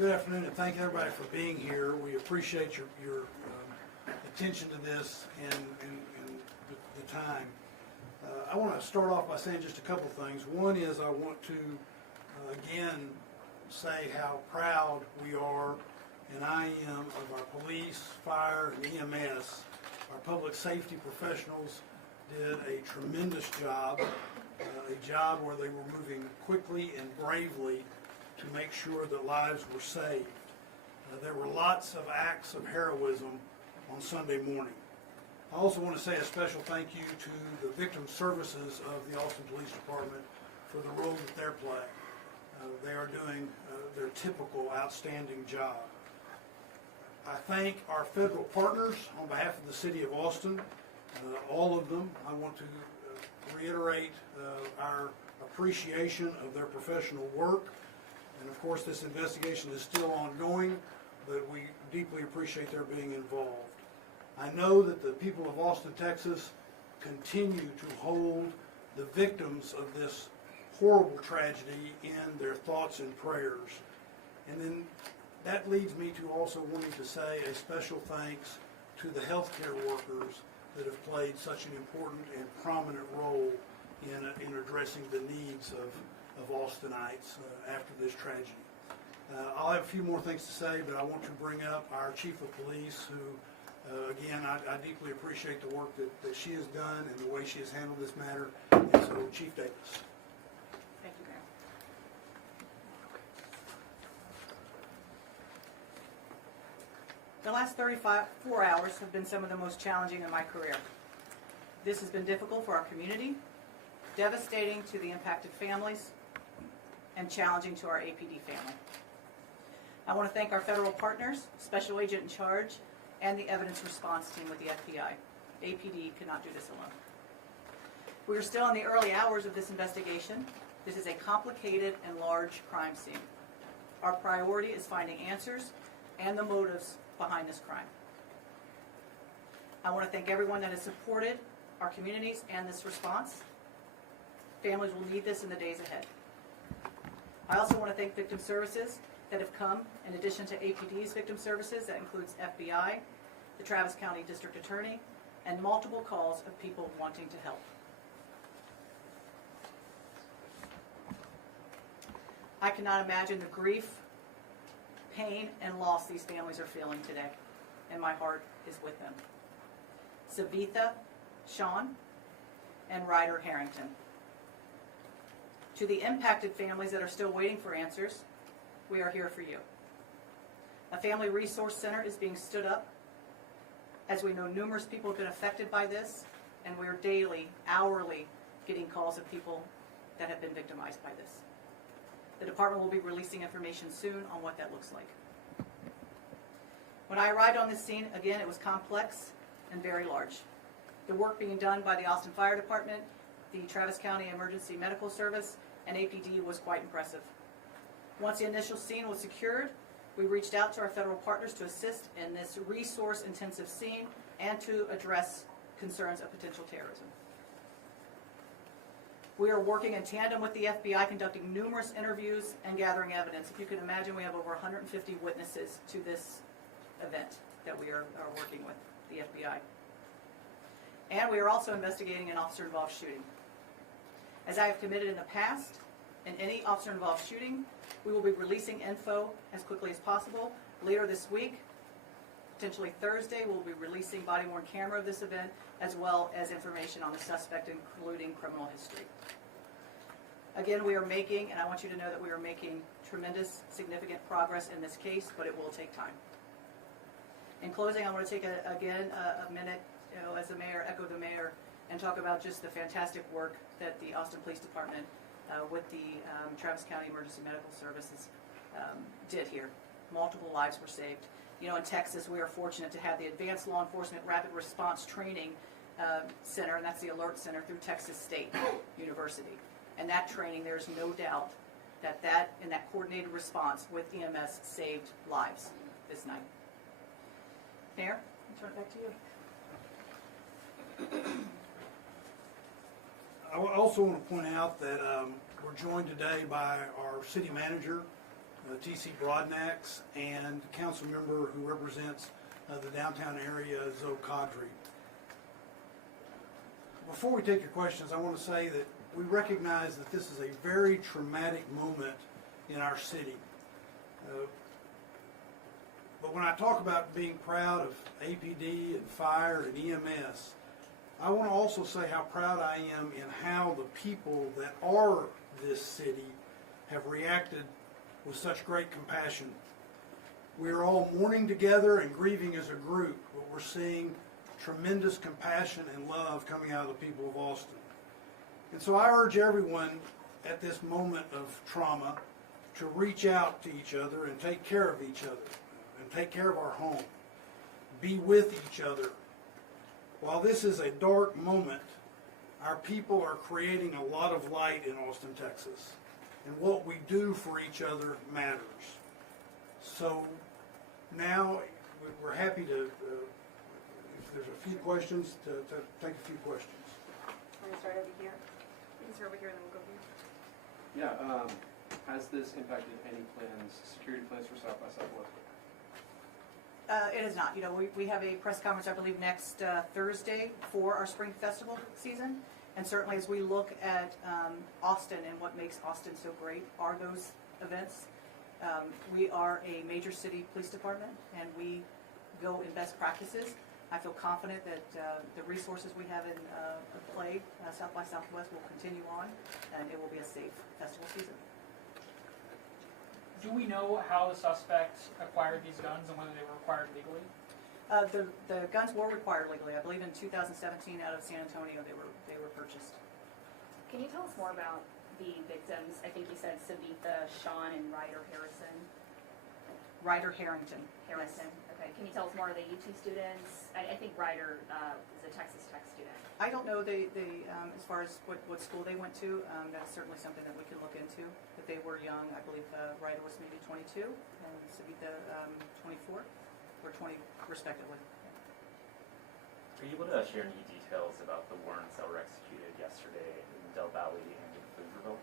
Good afternoon, and thank everybody for being here. We appreciate your attention to this and the time. I want to start off by saying just a couple things. One is I want to again say how proud we are, and I am, of our police, fire, and EMS. Our public safety professionals did a tremendous job, a job where they were moving quickly and bravely to make sure that lives were saved. There were lots of acts of heroism on Sunday morning. I also want to say a special thank you to the victim services of the Austin Police Department for the role that they're playing. They are doing their typical outstanding job. I thank our federal partners on behalf of the City of Austin, all of them. I want to reiterate our appreciation of their professional work. And of course, this investigation is still ongoing, but we deeply appreciate their being involved. I know that the people of Austin, Texas continue to hold the victims of this horrible tragedy in their thoughts and prayers. And then that leads me to also wanting to say a special thanks to the healthcare workers that have played such an important and prominent role in addressing the needs of Austinites after this tragedy. I'll have a few more things to say, but I want to bring up our Chief of Police, who, again, I deeply appreciate the work that she has done and the way she has handled this matter. And so, Chief Davis. Thank you, Mayor. The last 4 hours have been some of the most challenging in my career. This has been difficult for our community, devastating to the impacted families, and challenging to our APD family. I want to thank our federal partners, Special Agent in Charge, and the evidence response team with the FBI. APD could not do this alone. We are still in the early hours of this investigation. This is a complicated and large crime scene. Our priority is finding answers and the motives behind this crime. I want to thank everyone that has supported our communities and this response. Families will need this in the days ahead. I also want to thank victim services that have come in addition to APD's victim services. That includes FBI, the Travis County District Attorney, and multiple calls of people wanting to help. I cannot imagine the grief, pain, and loss these families are feeling today, and my heart is with them. Savitha, Sean, and Ryder Harrington. To the impacted families that are still waiting for answers, we are here for you. A family resource center is being stood up, as we know numerous people have been affected by this, and we are daily, hourly getting calls of people that have been victimized by this. The department will be releasing information soon on what that looks like. When I arrived on this scene, again, it was complex and very large. The work being done by the Austin Fire Department, the Travis County Emergency Medical Service, and APD was quite impressive. Once the initial scene was secured, we reached out to our federal partners to assist in this resource-intensive scene and to address concerns of potential terrorism. We are working in tandem with the FBI, conducting numerous interviews and gathering evidence. If you can imagine, we have over 150 witnesses to this event that we are working with the FBI. And we are also investigating an officer-involved shooting. As I have committed in the past, in any officer-involved shooting, we will be releasing info as quickly as possible. Later this week, potentially Thursday, we'll be releasing body-worn camera of this event, as well as information on the suspect, including criminal history. Again, we are making, and I want you to know that we are making tremendous, significant progress in this case, but it will take time. In closing, I want to take a minute, as the mayor, echo the mayor, and talk about just the fantastic work that the Austin Police Department with the Travis County Emergency Medical Services did here. Multiple lives were saved. You know, in Texas, we are fortunate to have the Advanced Law Enforcement Rapid Response Training Center, and that's the Alert Center through Texas State University. And that training, there's no doubt that in that coordinated response with EMS saved lives this night. Mayor, I'll turn it back to you. I also want to point out that we're joined today by our city manager, T.C. Broadnax, and the council member who represents the downtown area, Zoe Cadre. Before we take your questions, I want to say that we recognize that this is a very traumatic moment in our city. But when I talk about being proud of APD and fire and EMS, I want to also say how proud I am in how the people that are this city have reacted with such great compassion. We are all mourning together and grieving as a group, but we're seeing tremendous compassion and love coming out of the people of Austin. And so I urge everyone at this moment of trauma to reach out to each other and take care of each other and take care of our home. Be with each other. While this is a dark moment, our people are creating a lot of light in Austin, Texas. And what we do for each other matters. So now we're happy to, if there's a few questions, to take a few questions. We're going to start over here. We can start over here and then we'll go here. Yeah, has this impacted any plans, security plans for South by Southwest? It is not. You know, we have a press conference, I believe, next Thursday for our spring festival season. And certainly as we look at Austin and what makes Austin so great are those events. We are a major city police department and we go in best practices. I feel confident that the resources we have in play, South by Southwest, will continue on and it will be a safe festival season. Do we know how the suspect acquired these guns and whether they were acquired legally? The guns were required legally. I believe in 2017 out of San Antonio they were purchased. Can you tell us more about the victims? I think you said Savitha, Sean, and Ryder Harrison. Ryder Harrington. Harrison. Yes. Okay. Can you tell us more? Are they UT students? I think Ryder is a Texas Tech student. I don't know as far as what school they went to. That's certainly something that we can look into. But they were young. I believe Ryder was maybe 22 and Savitha 24 or 20 respectively. Are you able to share any details about the warrants that were executed yesterday in Del Valle and in Pflugerville?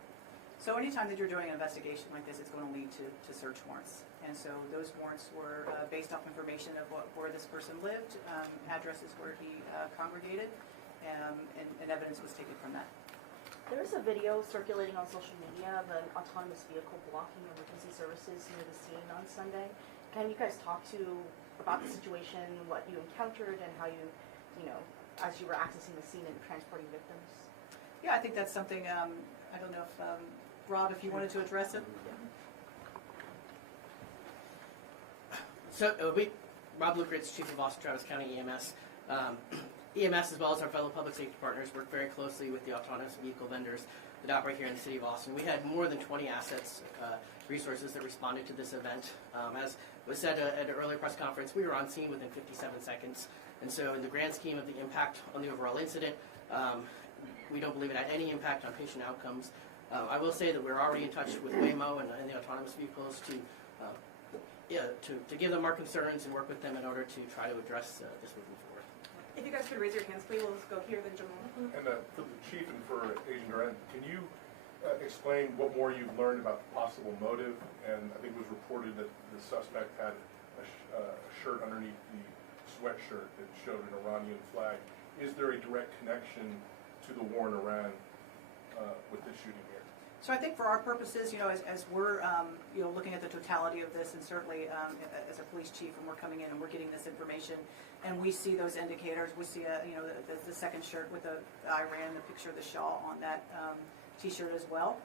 So anytime that you're doing an investigation like this, it's going to lead to search warrants. And so those warrants were based off information of where this person lived, addresses where he congregated, and evidence was taken from that. There's a video circulating on social media of an autonomous vehicle blocking emergency services near the scene on Sunday. Can you guys talk about the situation, what you encountered, and how you as you were accessing the scene and transporting victims? Yeah, I think that's something, I don't know if, Rob, if you wanted to address it? So, Rob Lukritz, Chief of Austin Travis County EMS. EMS, as well as our fellow public safety partners, work very closely with the autonomous vehicle vendors that operate here in the city of Austin. We had more than 20 assets, resources that responded to this event. As was said at an earlier press conference, we were on scene within 57 seconds. And so in the grand scheme of the impact on the overall incident, we don't believe it had any impact on patient outcomes. I will say that we're already in touch with Waymo and the autonomous vehicles to give them our concerns and work with them in order to try to address this moving forward. If you guys could raise your hands, please. We'll just go here, then Jamal. And for the chief and for Agent Durant, can you explain what more you've learned about the possible motive? And I think it was reported that the suspect had a shirt underneath the sweatshirt that showed an Iranian flag. Is there a direct connection to the war in Iran with this shooting here? So I think for our purposes, as we're, looking at the totality of this, and certainly as a police chief, and we're coming in and we're getting this information, and we see those indicators, we see, the second shirt with the Iran, the picture of the Shah on that T-shirt as well.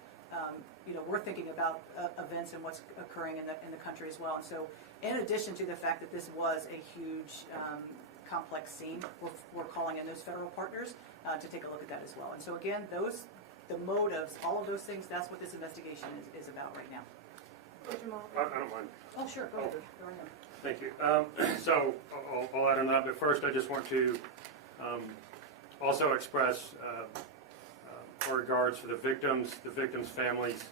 We're thinking about events and what's occurring in the country as well. And so, in addition to the fact that this was a huge, complex scene, we're calling in those federal partners to take a look at that as well. And so again, the motives, all of those things, that's what this investigation is about right now. Jamal. I don't mind. Oh, sure, go ahead. Go ahead. Thank you. So I'll add on that, but first I just want to also express our regards for the victims' families,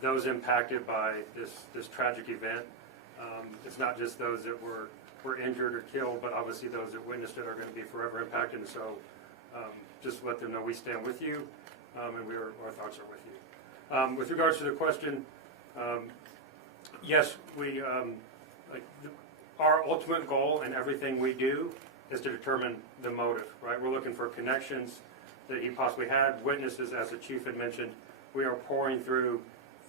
those impacted by this tragic event. It's not just those that were injured or killed, but obviously those that witnessed it are going to be forever impacted. And so just let them know we stand with you, and our thoughts are with you. With regards to the question, Yes, like, our ultimate goal in everything we do is to determine the motive, right? We're looking for connections that he possibly had, witnesses, as the chief had mentioned. We are pouring through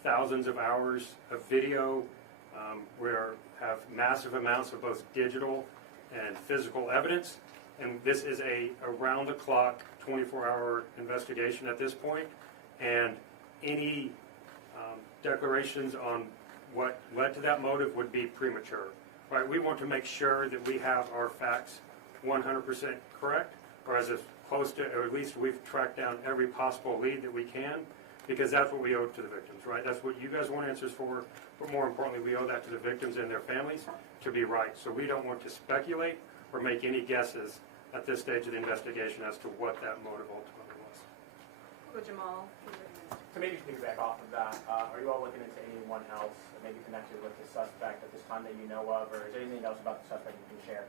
thousands of hours of video. Have massive amounts of both digital and physical evidence, and this is a around-the-clock, 24-hour investigation at this point, and any declarations on what led to that motive would be premature, right? We want to make sure that we have our facts 100% correct, or as close to, or at least we've tracked down every possible lead that we can, because that's what we owe to the victims, right? That's what you guys want answers for, but more importantly, we owe that to the victims and their families to be right. So we don't want to speculate or make any guesses at this stage of the investigation as to what that motive ultimately was. Go Jamal. So maybe piggyback off of that, are you all looking into any one house that may be connected with the suspect at this time that you know of, or is there anything else about the suspect you can share?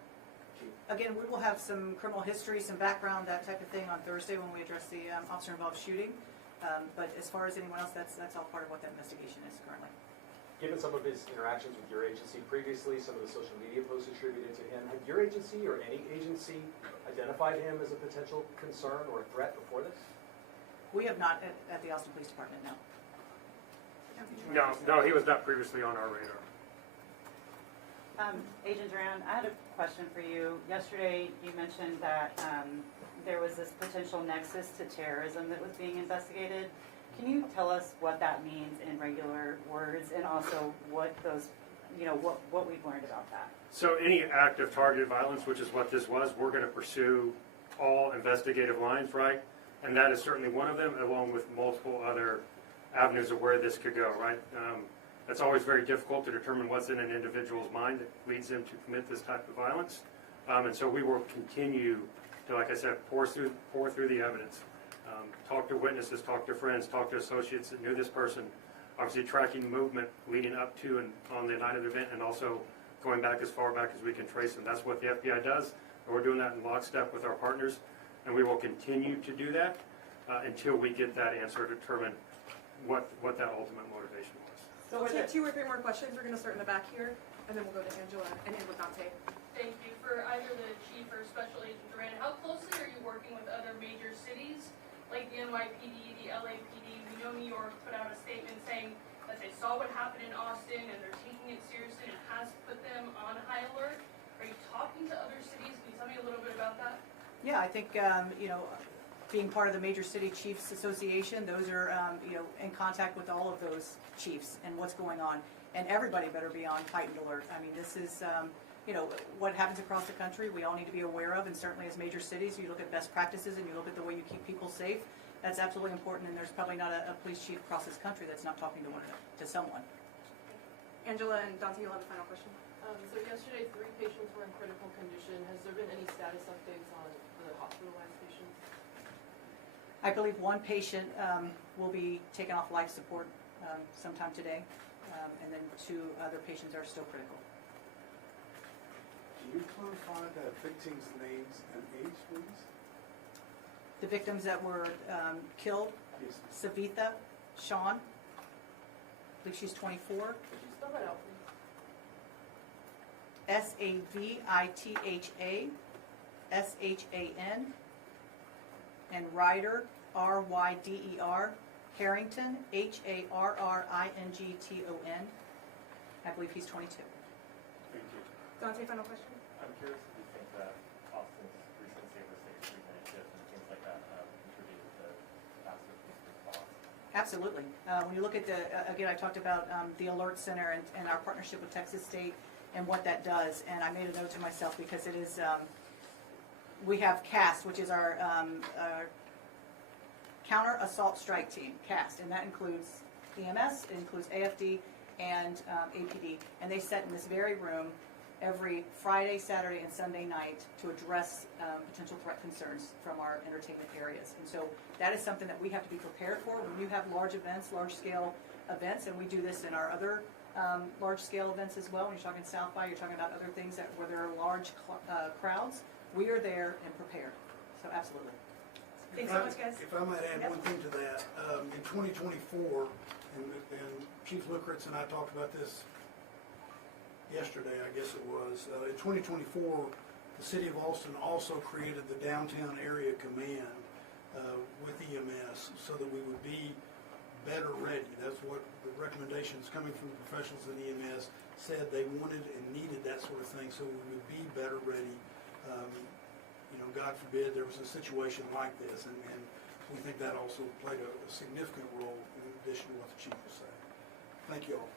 Chief? Again, we will have some criminal history, some background, that type of thing on Thursday when we address the officer-involved shooting. But as far as anyone else, that's all part of what that investigation is currently. Given some of his interactions with your agency previously, some of the social media posts attributed to him, had your agency or any agency identified him as a potential concern or a threat before this? We have not at the Austin Police Department, no. No, he was not previously on our radar. Agent Duran, I had a question for you. Yesterday, you mentioned that there was this potential nexus to terrorism that was being investigated. Can you tell us what that means in regular words, and also what those, what we've learned about that? So any act of targeted violence, which is what this was, we're going to pursue all investigative lines, right? And that is certainly one of them, along with multiple other avenues of where this could go, right? It's always very difficult to determine what's in an individual's mind that leads them to commit this type of violence. And so we will continue to, like I said, pour through the evidence. Talk to witnesses, talk to friends, talk to associates that knew this person, obviously tracking movement leading up to and on the night of the event, and also going back as far back as we can trace them. That's what the FBI does, and we're doing that in lockstep with our partners, and we will continue to do that until we get that answer to determine what that ultimate motivation was. So we'll take 2 or 3 more questions. We're going to start in the back here, and then we'll go to Angela and end with Dante. Thank you. For either the chief or Special Agent Duran, how closely are you working with other major cities like the NYPD, the LAPD? We know New York put out a statement saying that they saw what happened in Austin and they're taking it seriously and has put them on high alert. Are you talking to other cities? Can you tell me a little bit about that? Yeah, I think, being part of the Major City Chiefs Association, those are, in contact with all of those chiefs and what's going on. And everybody better be on heightened alert. I mean, this is, what happens across the country, we all need to be aware of, and certainly as major cities, you look at best practices and you look at the way you keep people safe. That's absolutely important, and there's probably not a police chief across this country that's not talking to someone. Angela and Dante, you'll have a final question. So yesterday, 3 patients were in critical condition. Has there been any status updates on the hospitalized patients? I believe 1 patient will be taken off life support sometime today, and then 2 other patients are still critical. Can you clarify the victims' names and age, please? The victims that were killed, Yes. Savitha, Sean, I believe she's 24. Could you spell that out, please? Savitha, Shan, and Ryder, Ryder, Harrington, Harrington. I believe he's 22. Thank you. Dante, final question. I'm curious if you think that Austin's recent saber-safe treatment shifts and things like that contributed to faster police response. Absolutely. When you look at again, I talked about the Alert Center and our partnership with Texas State and what that does, and I made a note to myself because it is, we have CAST, which is our Counter Assault Strike Team, CAST, and that includes EMS, it includes AFD, and APD, and they sit in this very room every Friday, Saturday, and Sunday night to address potential threat concerns from our entertainment areas. And so that is something that we have to be prepared for when you have large events, large-scale events, and we do this in our other large-scale events as well. When you're talking South by, you're talking about other things where there are large crowds. We are there and prepared. So absolutely. Thanks so much, guys. If I might add one thing to that, in 2024, and Chief Lucritz and I talked about this yesterday, I guess it was. In 2024, the city of Austin also created the Downtown Area Command with EMS so that we would be better ready. That's what the recommendations coming from the professionals in EMS said they wanted and needed, that sort of thing, so we would be better ready. God forbid there was a situation like this, and we think that also played a significant role in addition to what the chief was saying. Thank you all.